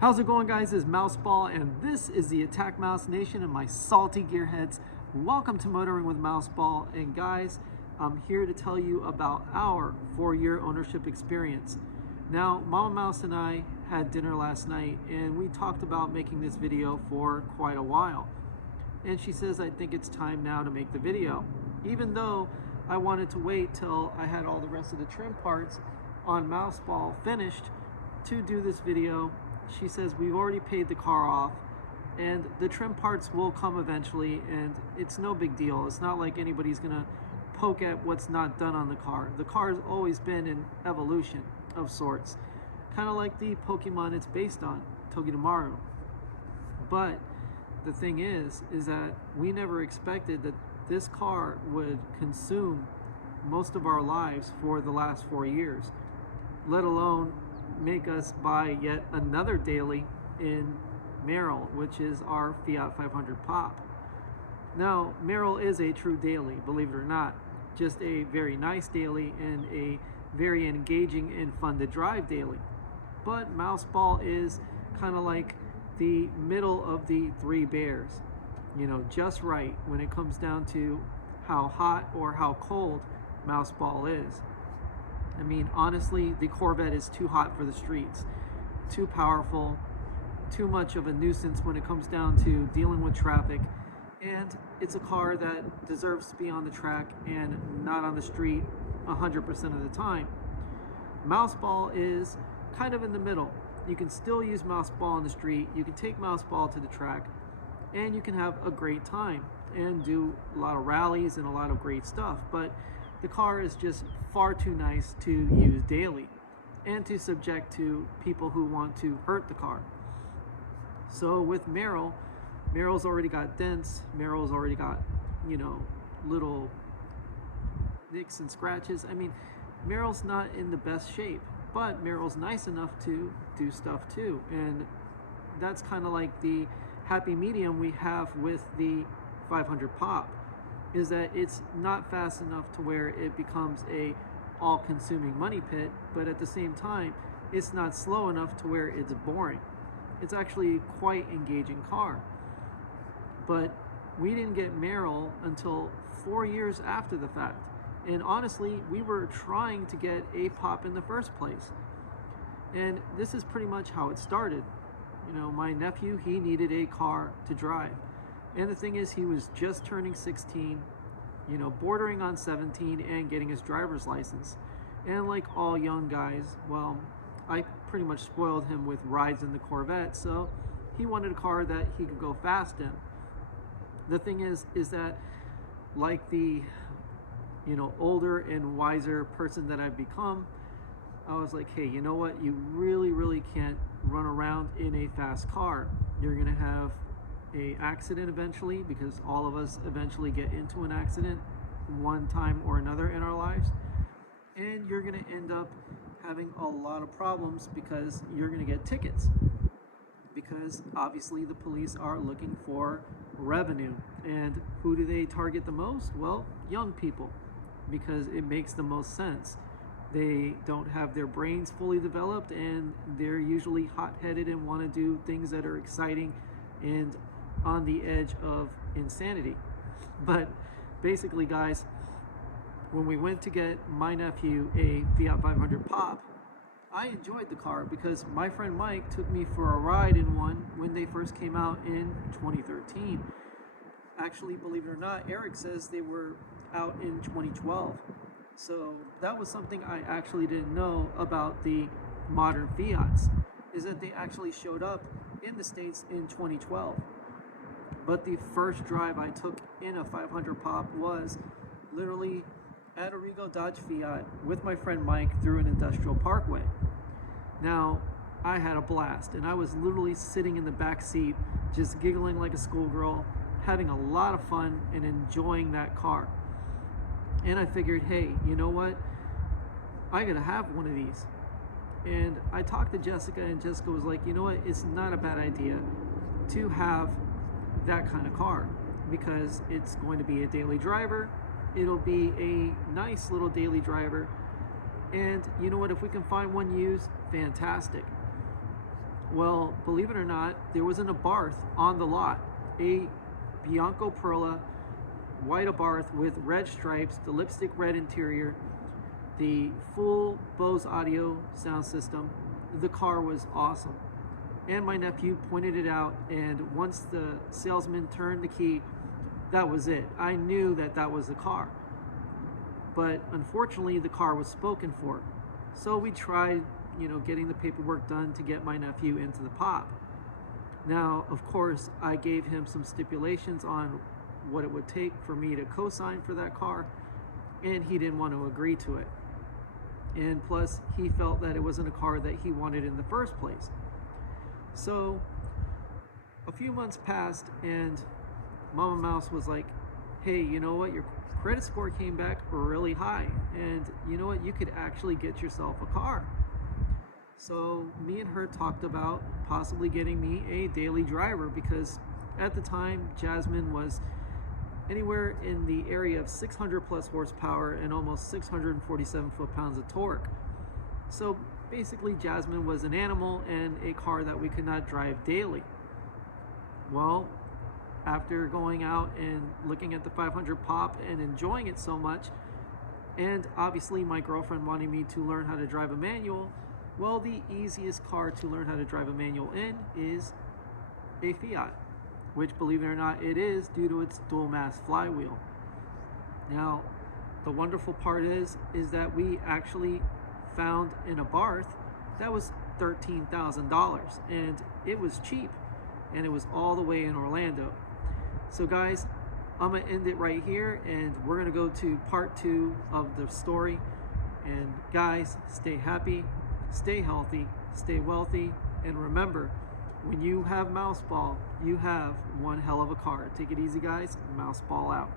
How's it going, guys? It's Mouseball, and this is the AttackMouse Nation and my salty gearheads. Welcome to Motoring with Mouseball, and guys, I'm here to tell you about our 4-year ownership experience. Now, Mama Mouse and I had dinner last night, and we talked about making this video for quite a while. And she says, I think it's time now to make the video. Even though I wanted to wait till I had all the rest of the trim parts on Mouseball finished to do this video, she says we've already paid the car off and the trim parts will come eventually, and it's no big deal. It's not like anybody's gonna poke at what's not done on the car. The car has always been an evolution of sorts, kind of like the Pokemon it's based on, Togedemaru. But the thing is that we never expected that this car would consume most of our lives for the last 4 years, let alone make us buy yet another daily in Merrill, which is our Fiat 500 Pop. Now, Merrill is a true daily, believe it or not, just a very nice daily and a very engaging and fun to drive daily. But Mouseball is kind of like the middle of the three bears, you know, just right when it comes down to how hot or how cold Mouseball is. I mean, honestly, the Corvette is too hot for the streets, too powerful, too much of a nuisance when it comes down to dealing with traffic, and it's a car that deserves to be on the track and not on the street 100% of the time. Mouseball is kind of in the middle. You can still use Mouseball on the street, you can take Mouseball to the track, and you can have a great time and do a lot of rallies and a lot of great stuff, but the car is just far too nice to use daily and to subject to people who want to hurt the car. So with Merrill's already got dents, Merrill's already got, you know, little nicks and scratches. I mean, Merrill's not in the best shape, but Merrill's nice enough to do stuff too. And that's kind of like the happy medium we have with the 500 Pop, is that it's not fast enough to where it becomes a all-consuming money pit, but at the same time, it's not slow enough to where it's boring. It's actually quite engaging car. But we didn't get Merrill until 4 years after the fact. And honestly, we were trying to get a Pop in the first place. And this is pretty much how it started. You know, my nephew, he needed a car to drive. And the thing is, he was just turning 16, you know, bordering on 17 and getting his driver's license. And like all young guys, well, I pretty much spoiled him with rides in the Corvette, so he wanted a car that he could go fast in. The thing is that like the, you know, older and wiser person that I've become, I was like, hey, you know what? You really can't run around in a fast car. You're gonna have a accident eventually, because all of us eventually get into an accident one time or another in our lives, and you're going to end up having a lot of problems because you're going to get tickets, because obviously the police are looking for revenue. And who do they target the most? Well, young people, because it makes the most sense. They don't have their brains fully developed, and they're usually hot-headed and want to do things that are exciting and on the edge of insanity. But basically, guys, when we went to get my nephew a Fiat 500 Pop, I enjoyed the car because my friend Mike took me for a ride in one when they first came out in 2013. Actually, believe it or not, Eric says they were out in 2012. So that was something I actually didn't know about the modern Fiats, is that they actually showed up in the States in 2012. But the first drive I took in a 500 Pop was literally at Arrigo Dodge Fiat with my friend Mike through an industrial parkway. Now, I had a blast, and I was literally sitting in the back seat, just giggling like a schoolgirl, having a lot of fun and enjoying that car. And I figured, hey, you know what? I gotta have one of these. And I talked to Jessica, and Jessica was like, you know what? It's not a bad idea to have that kind of car, because it's going to be a daily driver. It'll be a nice little daily driver, and you know what, if we can find one used, fantastic. Well, believe it or not, there was an ABARTH on the lot, a Bianco Perla white ABARTH with red stripes, the lipstick red interior, the full Bose audio sound system. The car was awesome. And my nephew pointed it out, and once the salesman turned the key, that was it. I knew that that was the car. But unfortunately, the car was spoken for. So we tried, getting the paperwork done to get my nephew into the pop. Now, of course, I gave him some stipulations on what it would take for me to co-sign for that car, and he didn't want to agree to it. And plus, he felt that it wasn't a car that he wanted in the first place. So a few months passed, and Mama Mouse was like, hey, you know what, your credit score came back really high, and you know what, you could actually get yourself a car. So me and her talked about possibly getting me a daily driver, because at the time Jasmine was anywhere in the area of 600 plus horsepower and almost 647 foot-pounds of torque. So basically Jasmine was an animal and a car that we could not drive daily. Well, after going out and looking at the 500 pop and enjoying it so much, and obviously my girlfriend wanting me to learn how to drive a manual, well, the easiest car to learn how to drive a manual in is a Fiat, which, believe it or not, it is, due to its dual mass flywheel. Now, the wonderful part is that we actually found an ABARTH that was $13,000, and it was cheap, and it was all the way in Orlando. So guys, I'm gonna end it right here, and we're gonna go to part 2 of the story. And guys, stay happy, stay healthy, stay wealthy, and remember, when you have Mouseball, you have one hell of a car. Take it easy, guys. Mouseball out.